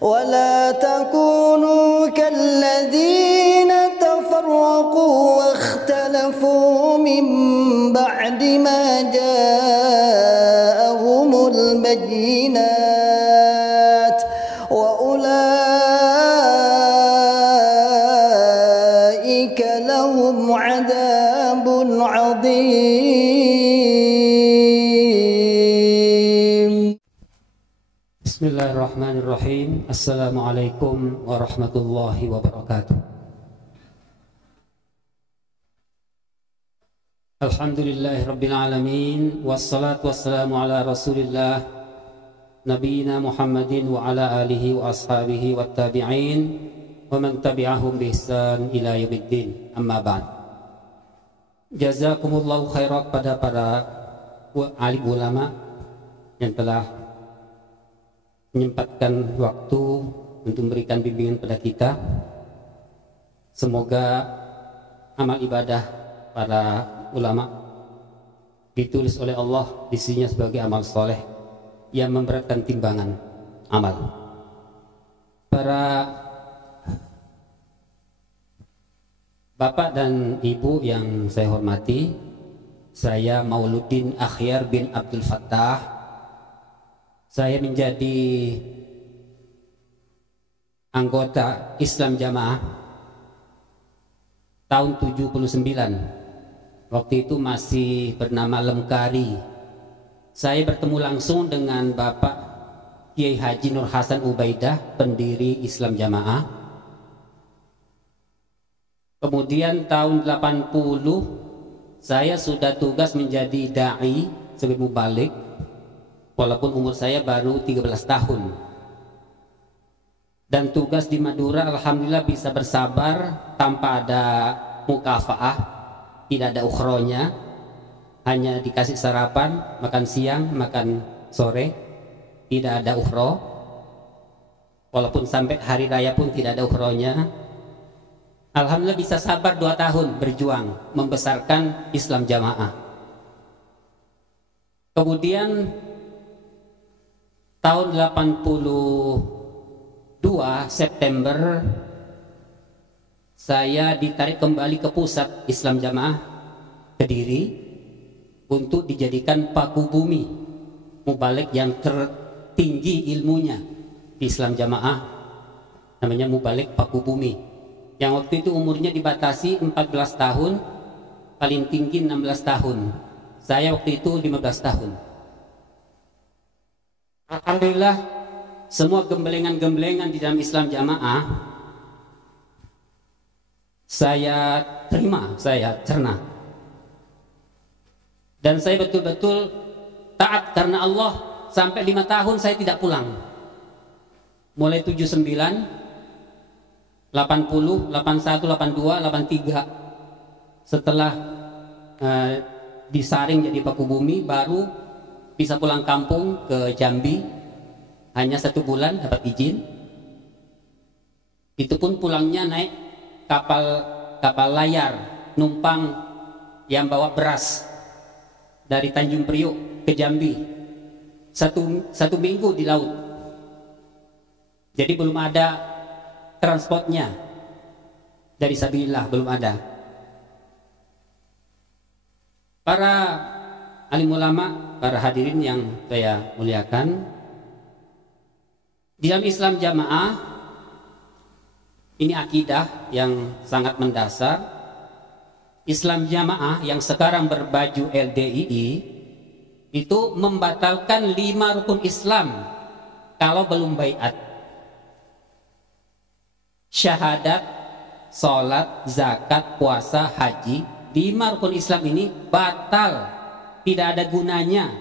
ولا تكونوا كالذين تفرقوا واختلفوا من بعد ما جاءهم البينات وأولئك لهم عذاب عظيم. Bismillahirrahmanirrahim. Assalamualaikum warahmatullahi wabarakatuh. Alhamdulillahi rabbil alamin. Wassalatu wassalamu ala rasulillah Nabiyina Muhammadin wa ala alihi wa ashabihi wa tabi'in wa man tabi'ahum bi ihsan ila yaumiddin. Amma ba'd. Jazakumullahu khairan pada para alim ulama yang telah menyempatkan waktu untuk memberikan bimbingan pada kita. Semoga amal ibadah para ulama ditulis oleh Allah di sisinya sebagai amal soleh yang memberatkan timbangan amal. Para bapak dan ibu yang saya hormati, saya Mauluddin Akhyar bin Abdul Fattah. Saya menjadi anggota Islam Jamaah tahun 79. Waktu itu masih bernama Lemkari. Saya bertemu langsung dengan Bapak Kiai Haji Nur Hasan Ubaidah, pendiri Islam Jamaah. Kemudian tahun 80 saya sudah tugas menjadi da'i sebagai mubalik, walaupun umur saya baru 13 tahun. Dan tugas di Madura alhamdulillah bisa bersabar tanpa ada mukafaah, tidak ada ukhronya, hanya dikasih sarapan, makan siang, makan sore, tidak ada ukhro. Walaupun sampai hari raya pun tidak ada ukhronya. Alhamdulillah bisa sabar 2 tahun berjuang membesarkan Islam Jamaah. Kemudian tahun 82 September saya ditarik kembali ke pusat Islam Jamaah Kediri untuk dijadikan paku bumi mubalik yang tertinggi ilmunya di Islam Jamaah, namanya mubalik paku bumi, yang waktu itu umurnya dibatasi 14 tahun, paling tinggi 16 tahun. Saya waktu itu 15 tahun. Alhamdulillah semua gemblengan-gemblengan di dalam Islam Jamaah saya terima, saya cerna, dan saya betul-betul taat karena Allah. Sampai 5 tahun saya tidak pulang, mulai 79, 80, 81, 82, 83. Setelah disaring jadi paku bumi baru bisa pulang kampung ke Jambi. Hanya 1 bulan dapat izin. Itu pun pulangnya naik kapal layar, numpang yang bawa beras dari Tanjung Priok ke Jambi. Satu minggu di laut. Jadi belum ada transportnya dari sabilillah, belum ada. Para alim ulama, para hadirin yang saya muliakan, di dalam Islam Jamaah ini akidah yang sangat mendasar. Islam Jamaah yang sekarang berbaju LDII itu membatalkan 5 rukun Islam kalau belum baiat. Syahadat, sholat, zakat, puasa, haji, 5 rukun Islam ini batal, tidak ada gunanya,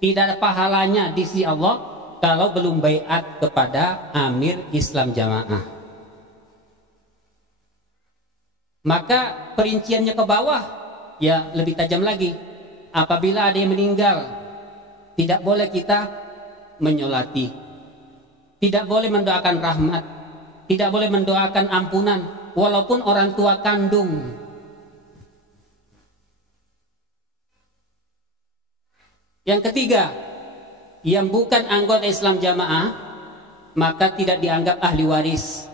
tidak ada pahalanya di sisi Allah kalau belum baiat kepada Amir Islam Jamaah. Maka perinciannya ke bawah ya lebih tajam lagi. Apabila ada yang meninggal, tidak boleh kita menyolati, tidak boleh mendoakan rahmat, tidak boleh mendoakan ampunan, walaupun orang tua kandung. Yang ketiga, yang bukan anggota Islam Jamaah maka tidak dianggap ahli waris.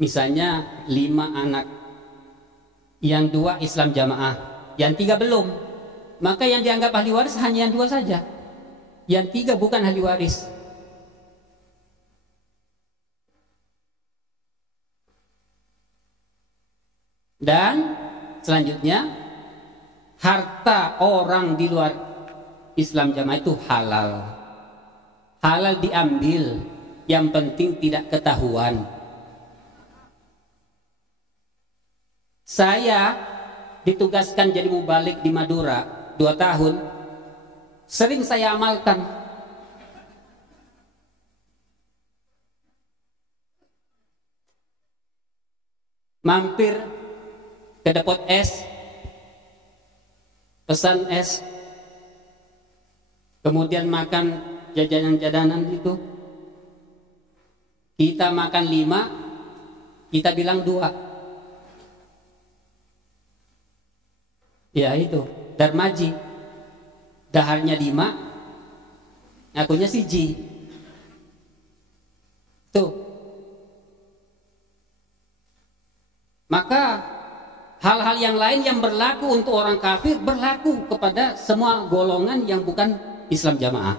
Misalnya 5 anak, yang 2 Islam jamaah, yang 3 belum, maka yang dianggap ahli waris hanya yang 2 saja, yang 3 bukan ahli waris. Dan selanjutnya, harta orang di luar Islam jamaah itu halal. Halal diambil, yang penting tidak ketahuan. Saya ditugaskan jadi mubalik di Madura 2 tahun, sering saya amalkan. Mampir ke depot es, pesan es, kemudian makan jajanan-jajanan itu. Kita makan 5, kita bilang 2. Ya itu, darmaji. Daharnya 5, akunya siji. Tuh. Maka hal-hal yang lain yang berlaku untuk orang kafir berlaku kepada semua golongan yang bukan Islam jamaah.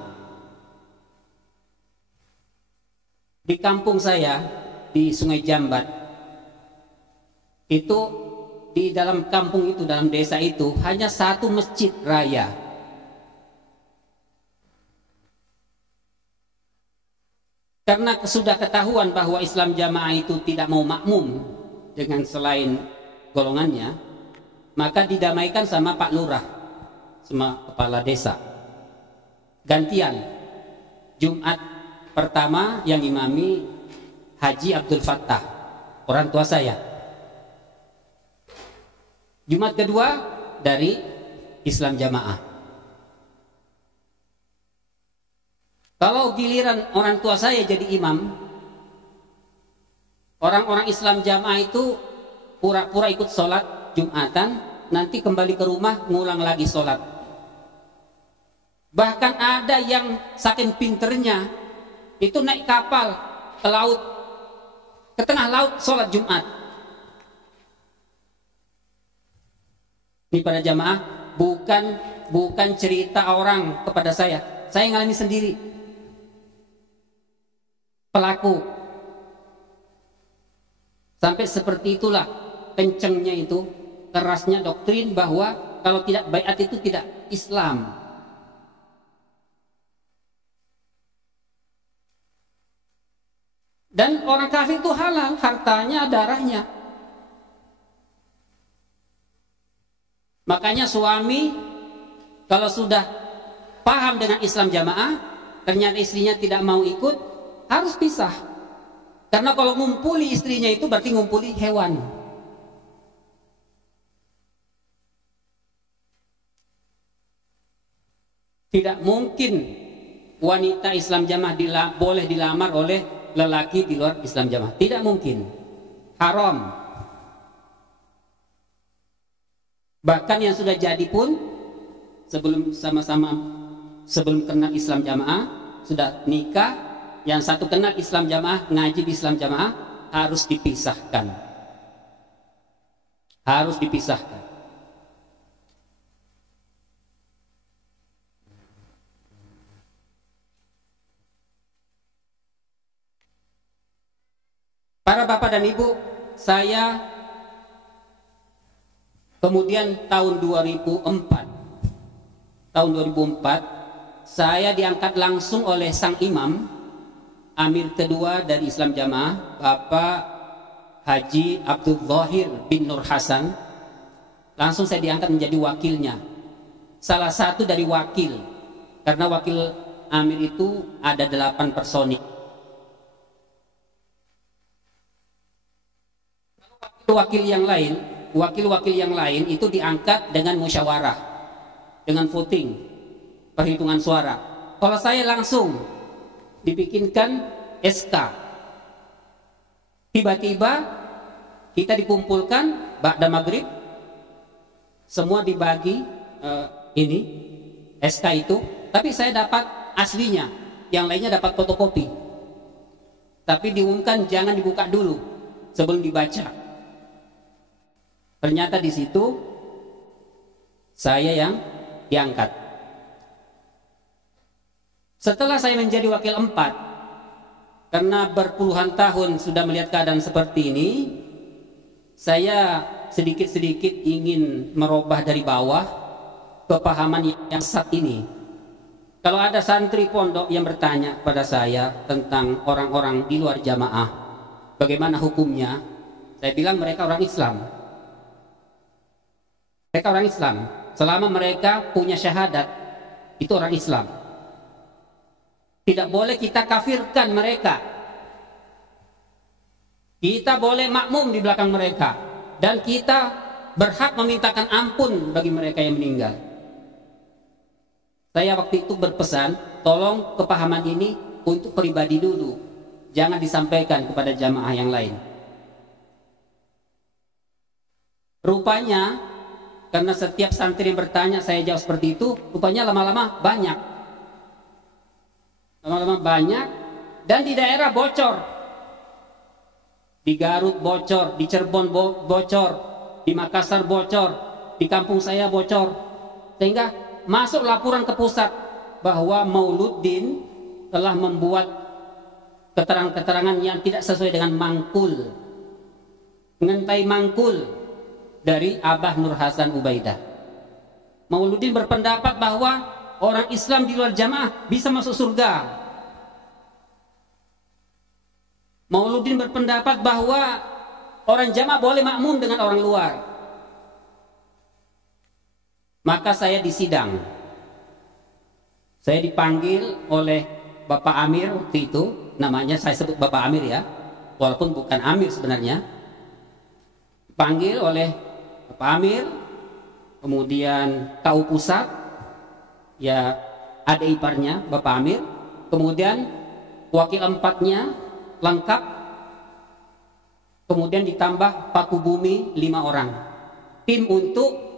Di kampung saya di Sungai Jambat itu, di dalam kampung itu, dalam desa itu hanya 1 masjid raya. Karena sudah ketahuan bahwa Islam jamaah itu tidak mau makmum dengan selain golongannya, maka didamaikan sama Pak Lurah, sama kepala desa. Gantian, Jumat pertama yang imami Haji Abdul Fattah, orang tua saya. Jumat kedua dari Islam jamaah. Kalau giliran orang tua saya jadi imam, orang-orang Islam jamaah itu pura-pura ikut sholat Jumatan, nanti kembali ke rumah ngulang lagi sholat. Bahkan ada yang saking pinternya itu naik kapal ke laut, ke tengah laut sholat Jumat. Ini para jamaah, bukan cerita orang kepada saya ngalami sendiri. Pelaku. Sampai seperti itulah kencengnya itu, kerasnya doktrin bahwa kalau tidak baiat itu tidak Islam. Dan orang kafir itu halal, hartanya, darahnya. Makanya suami kalau sudah paham dengan Islam jamaah, ternyata istrinya tidak mau ikut, harus pisah. Karena kalau ngumpuli istrinya itu berarti ngumpuli hewan. Tidak mungkin wanita Islam jamaah boleh dilamar oleh lelaki di luar Islam jamaah. Tidak mungkin. Haram. Bahkan yang sudah jadi pun sebelum kenal Islam jamaah, sudah nikah, yang satu kenal Islam jamaah, ngaji di Islam jamaah, harus dipisahkan. Harus dipisahkan. Para bapak dan ibu, saya kemudian tahun 2004 saya diangkat langsung oleh sang imam, Amir kedua dari Islam jamaah, Bapak Haji Abdul Zahir bin Nur Hasan. Langsung saya diangkat menjadi wakilnya, salah satu dari wakil, karena wakil Amir itu ada 8 personil. Wakil-wakil yang lain itu diangkat dengan musyawarah, dengan voting, perhitungan suara. Kalau saya langsung dibikinkan SK, tiba-tiba kita dikumpulkan ba'da maghrib, semua dibagi ini SK itu, tapi saya dapat aslinya yang lainnya dapat fotokopi. Tapi diumumkan jangan dibuka dulu sebelum dibaca. Ternyata di situ saya yang diangkat. Setelah saya menjadi wakil 4, karena berpuluhan tahun sudah melihat keadaan seperti ini, saya sedikit-sedikit ingin merubah dari bawah kepahaman yang saat ini. Kalau ada santri pondok yang bertanya pada saya tentang orang-orang di luar jamaah, bagaimana hukumnya? Saya bilang mereka orang Islam. Mereka orang Islam. Selama mereka punya syahadat, itu orang Islam. Tidak boleh kita kafirkan mereka. Kita boleh makmum di belakang mereka. Dan kita berhak memintakan ampun bagi mereka yang meninggal. Saya waktu itu berpesan, tolong kepahaman ini untuk pribadi dulu. Jangan disampaikan kepada jamaah yang lain. Rupanya, karena setiap santri yang bertanya saya jawab seperti itu, rupanya lama-lama banyak. Lama-lama banyak, dan di daerah bocor. Di Garut bocor, di Cirebon bocor, di Makassar bocor, di kampung saya bocor. Sehingga masuk laporan ke pusat bahwa Mauluddin telah membuat keterangan-keterangan yang tidak sesuai dengan mangkul, mengentai mangkul dari Abah Nur Hasan Ubaidah. Mauluddin berpendapat bahwa orang Islam di luar jamaah bisa masuk surga. Mauluddin berpendapat bahwa orang jamaah boleh makmum dengan orang luar. Maka saya disidang. Saya dipanggil oleh Bapak Amir waktu itu, namanya saya sebut Bapak Amir ya, walaupun bukan Amir sebenarnya. Dipanggil oleh Bapak Amir, kemudian KU Pusat, ya adik iparnya Bapak Amir, kemudian wakil 4-nya lengkap, kemudian ditambah Paku Bumi 5 orang. Tim untuk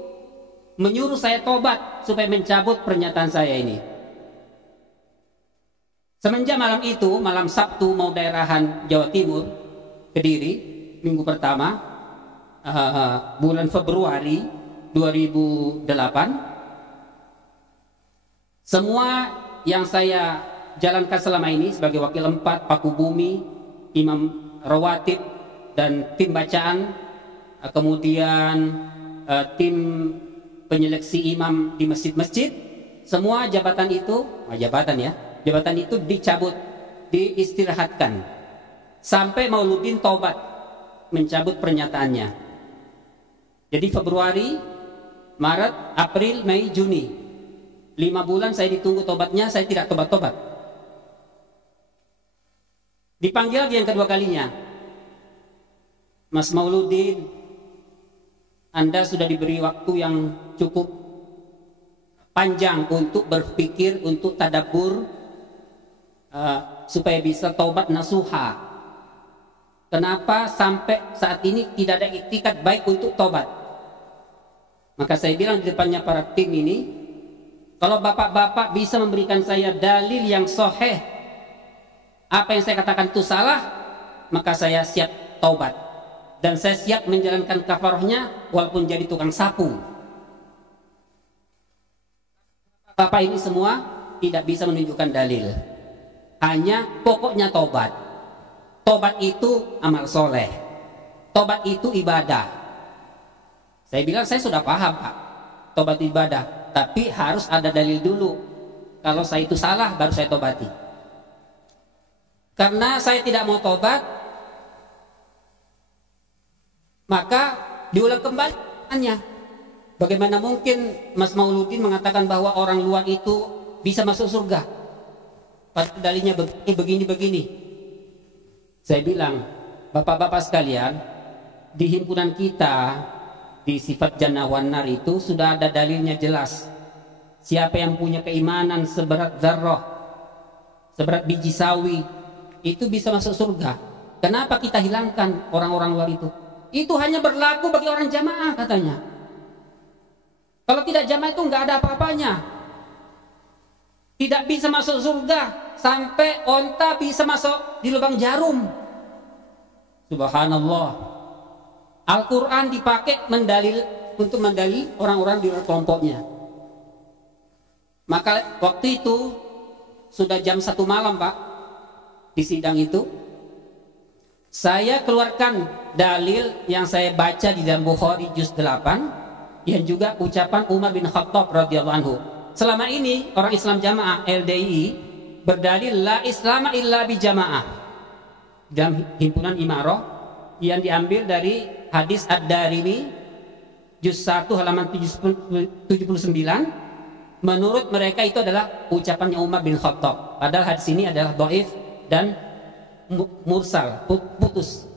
menyuruh saya tobat supaya mencabut pernyataan saya ini. Semenjak malam itu, malam Sabtu mau daerahan Jawa Timur, Kediri, minggu pertama, bulan Februari 2008, semua yang saya jalankan selama ini sebagai wakil 4, Paku Bumi, Imam Rawatib, dan tim bacaan, kemudian tim penyeleksi imam di masjid-masjid, semua jabatan itu dicabut, diistirahatkan sampai Mauluddin taubat mencabut pernyataannya. Jadi Februari, Maret, April, Mei, Juni, 5 bulan saya ditunggu tobatnya, saya tidak tobat-tobat. Dipanggil lagi yang kedua kalinya, Mas Mauluddin, Anda sudah diberi waktu yang cukup panjang untuk berpikir, untuk tadabbur, supaya bisa taubat nasuha. Kenapa sampai saat ini tidak ada iktikat baik untuk taubat? Maka saya bilang di depannya para tim ini, kalau bapak-bapak bisa memberikan saya dalil yang sahih, apa yang saya katakan itu salah, maka saya siap taubat. Dan saya siap menjalankan kafarahnya walaupun jadi tukang sapu. Bapak ini semua tidak bisa menunjukkan dalil. Hanya pokoknya taubat. Taubat itu amal soleh. Taubat itu ibadah. Saya bilang saya sudah paham Pak, taubat ibadah. Tapi harus ada dalil dulu. Kalau saya itu salah baru saya taubati. Karena saya tidak mau tobat, maka diulang kembali pertanyaannya. Bagaimana mungkin Mas Mauluddin mengatakan bahwa orang luar itu bisa masuk surga? Padahal dalilnya begini. Saya bilang, bapak-bapak sekalian, di himpunan kita, di sifat jannah wan nar itu sudah ada dalilnya jelas. Siapa yang punya keimanan seberat zarrah, seberat biji sawi, itu bisa masuk surga. Kenapa kita hilangkan orang-orang luar itu? Itu hanya berlaku bagi orang jamaah katanya. Kalau tidak jamaah itu nggak ada apa-apanya. Tidak bisa masuk surga sampai onta bisa masuk di lubang jarum. Subhanallah. Al-Quran dipakai untuk mendalil orang-orang di luar kelompoknya. Maka waktu itu sudah jam 1 malam, Pak, di sidang itu saya keluarkan dalil yang saya baca di dalam Bukhari juz 8, yang juga ucapan Umar bin Khattab radhiyallahu anhu. Selama ini orang Islam Jamaah LDII berdalil la islama illa bi jamaah dalam himpunan Imarah, yang diambil dari hadis Ad-Darimi juz 1 halaman 79. Menurut mereka itu adalah ucapannya Umar bin Khattab, padahal hadis ini adalah dhaif dan mursal, putus.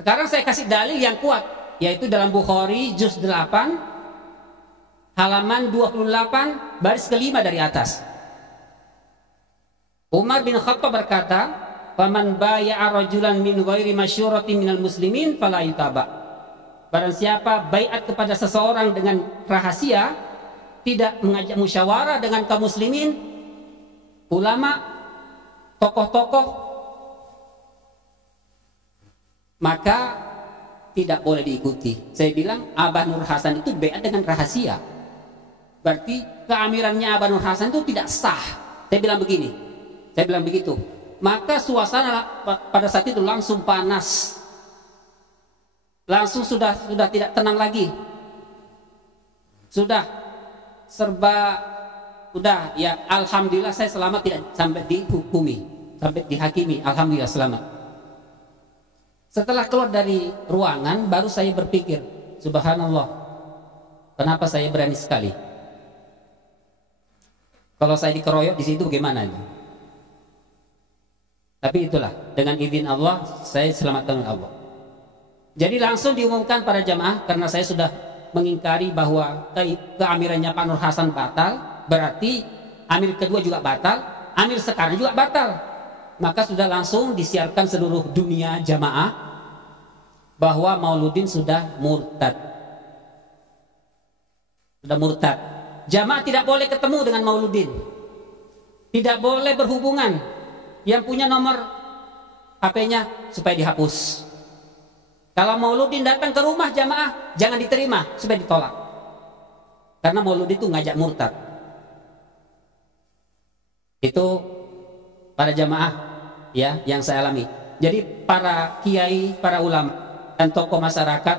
Sekarang saya kasih dalil yang kuat, yaitu dalam Bukhari juz 8 halaman 28 baris kelima dari atas. Umar bin Khattab berkata, "Faman baya'a rajulan min ghairi masyuratin minal muslimin fala yutaba." Barang siapa baiat kepada seseorang dengan rahasia, tidak mengajak musyawarah dengan kaum muslimin, ulama, tokoh-tokoh, maka tidak boleh diikuti. Saya bilang Abah Nur Hasan itu baiat dengan rahasia, berarti keamirannya Abah Nur Hasan itu tidak sah. Saya bilang begitu. Maka suasana pada saat itu langsung panas, langsung sudah tidak tenang lagi, sudah ya. Alhamdulillah saya selamat, tidak sampai dihukumi, sampai dihakimi. Alhamdulillah selamat. Setelah keluar dari ruangan baru saya berpikir, subhanallah, kenapa saya berani sekali? Kalau saya dikeroyok di situ bagaimana itu? Tapi itulah, dengan izin Allah saya selamatkan oleh Allah. Jadi langsung diumumkan pada jamaah, karena saya sudah mengingkari bahwa keamirannya Pak Nur Hasan batal, berarti amir kedua juga batal, amir sekarang juga batal. Maka sudah langsung disiarkan seluruh dunia jamaah bahwa Mauludin sudah murtad. Jamaah tidak boleh ketemu dengan Mauludin, tidak boleh berhubungan. Yang punya nomor HP-nya supaya dihapus. Kalau Mauludin datang ke rumah jamaah, jangan diterima, supaya ditolak. Karena Mauludin itu ngajak murtad. Itu para jamaah ya yang saya alami. Jadi para kiai, para ulama dan tokoh masyarakat,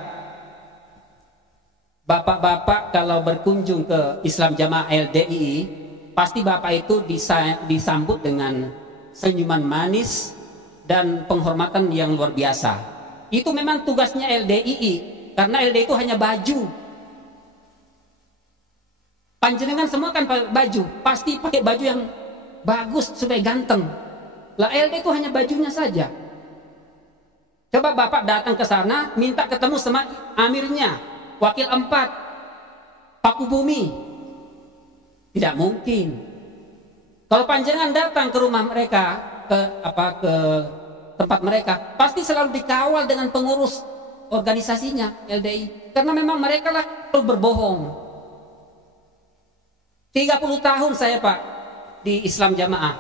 bapak-bapak kalau berkunjung ke Islam Jamaah LDII, pasti bapak itu disambut dengan senyuman manis dan penghormatan yang luar biasa. Itu memang tugasnya LDII, karena LDII itu hanya baju. Panjenengan semua kan baju, pasti pakai baju yang bagus supaya ganteng. Lah LDII itu hanya bajunya saja. Coba bapak datang ke sana, minta ketemu sama amirnya, wakil 4, Paku Bumi, tidak mungkin. Kalau panjenengan datang ke rumah mereka, ke tempat mereka, pasti selalu dikawal dengan pengurus organisasinya LDI, karena memang mereka lah berbohong. 30 tahun saya, Pak, di Islam Jamaah,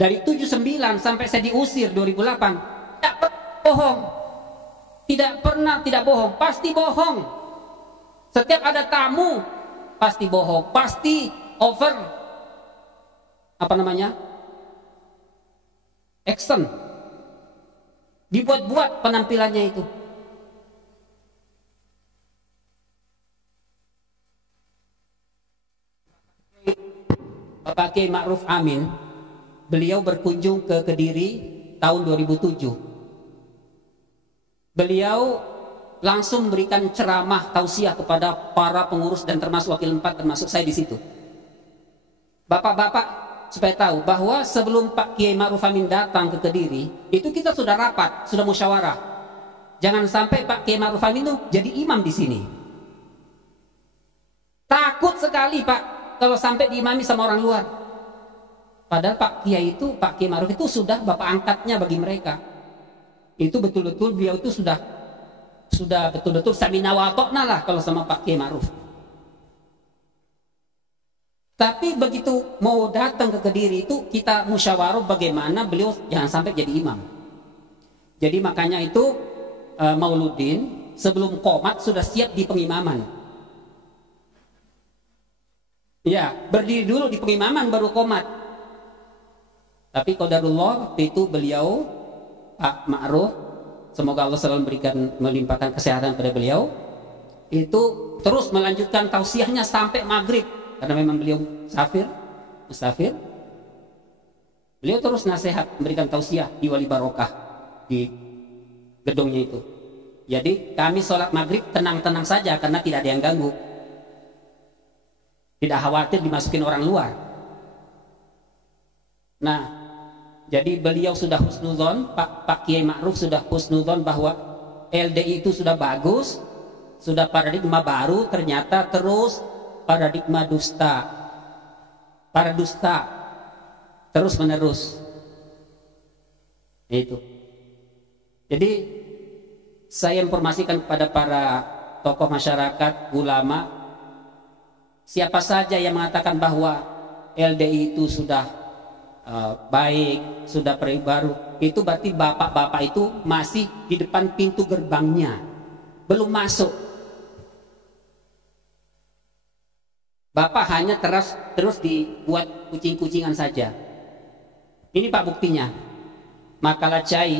dari 79 sampai saya diusir 2008, tidak pernah bohong, tidak bohong, pasti bohong. Setiap ada tamu pasti bohong, pasti over action, dibuat-buat penampilannya itu. Bapak Kiai Ma'ruf Amin, beliau berkunjung ke Kediri tahun 2007. Beliau langsung memberikan ceramah tausiah kepada para pengurus dan termasuk wakil 4, termasuk saya di situ. Bapak-bapak, supaya tahu bahwa sebelum Pak Kiai Ma'ruf Amin datang ke Kediri, itu kita sudah rapat, sudah musyawarah. Jangan sampai Pak Kiai Ma'ruf Amin itu jadi imam di sini. Takut sekali Pak kalau sampai diimami sama orang luar. Padahal Pak Kiai Ma'ruf itu sudah bapak angkatnya bagi mereka. Itu betul-betul beliau itu sudah betul-betul samina wa ata'na lah kalau sama Pak Kiai Ma'ruf. Tapi begitu mau datang ke Kediri itu kita musyawarah bagaimana beliau jangan sampai jadi imam. Jadi makanya itu Mauludin sebelum qomat sudah siap di pengimaman. Ya, berdiri dulu di pengimaman baru qomat. Tapi qadarullah waktu itu beliau Pak Ma'ruf, semoga Allah selalu melimpahkan kesehatan pada beliau, itu terus melanjutkan tausiahnya sampai maghrib. Karena memang beliau musafir, beliau terus nasihat, memberikan tausiah di Wali Barokah di gedungnya itu. Jadi kami sholat maghrib tenang-tenang saja karena tidak ada yang ganggu, tidak khawatir dimasukin orang luar. Nah, jadi beliau sudah husnudzon, Pak Kiai Ma'ruf sudah husnudzon bahwa LDI itu sudah bagus, sudah paradigma baru, ternyata terus paradigma dusta, para dusta terus menerus. Itu. Jadi saya informasikan kepada para tokoh masyarakat, ulama, siapa saja yang mengatakan bahwa LDI itu sudah baik, sudah baru, itu berarti bapak-bapak itu masih di depan pintu gerbangnya, belum masuk. Bapak hanya terus dibuat kucing-kucingan saja. Ini Pak buktinya. Makalah cai,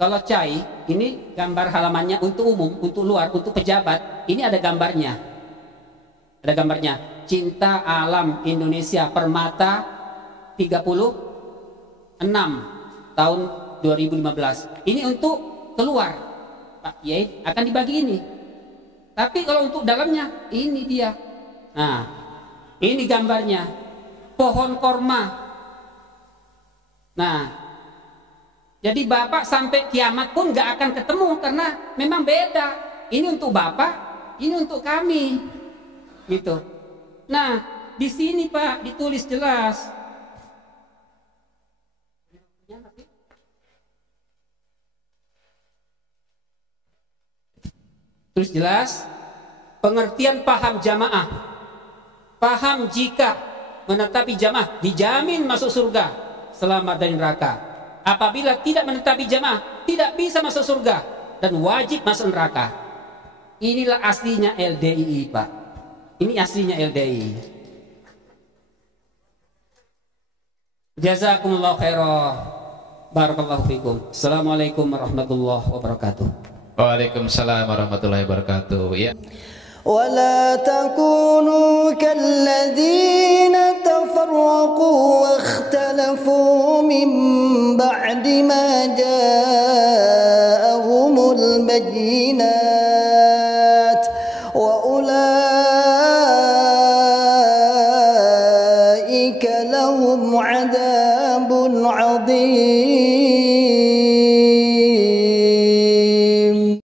kalau cai ini gambar halamannya untuk umum, untuk luar, untuk pejabat. Ini ada gambarnya. Ada gambarnya. Cinta Alam Indonesia Permata 36 tahun 2015. Ini untuk keluar, Pak Yai akan dibagi ini. Tapi kalau untuk dalamnya, ini dia. Nah, ini gambarnya pohon korma. Nah, jadi Bapak sampai kiamat pun gak akan ketemu karena memang beda. Ini untuk Bapak, ini untuk kami, gitu. Nah, di sini Pak ditulis jelas. Tulis jelas pengertian paham jamaah. Paham jika menetapi jamaah dijamin masuk surga, selamat dari neraka. Apabila tidak menetapi jamaah, tidak bisa masuk surga dan wajib masuk neraka. Inilah aslinya LDI, Pak. Ini aslinya LDI. Jazakumullah khairah. Barakallahu fikum. Assalamualaikum warahmatullahi wabarakatuh. Waalaikumsalam warahmatullahi wabarakatuh. Ya. ولا تكونوا كالذين تفرقوا واختلفوا من بعد ما جاءهم البينات وأولئك لهم عذاب عظيم.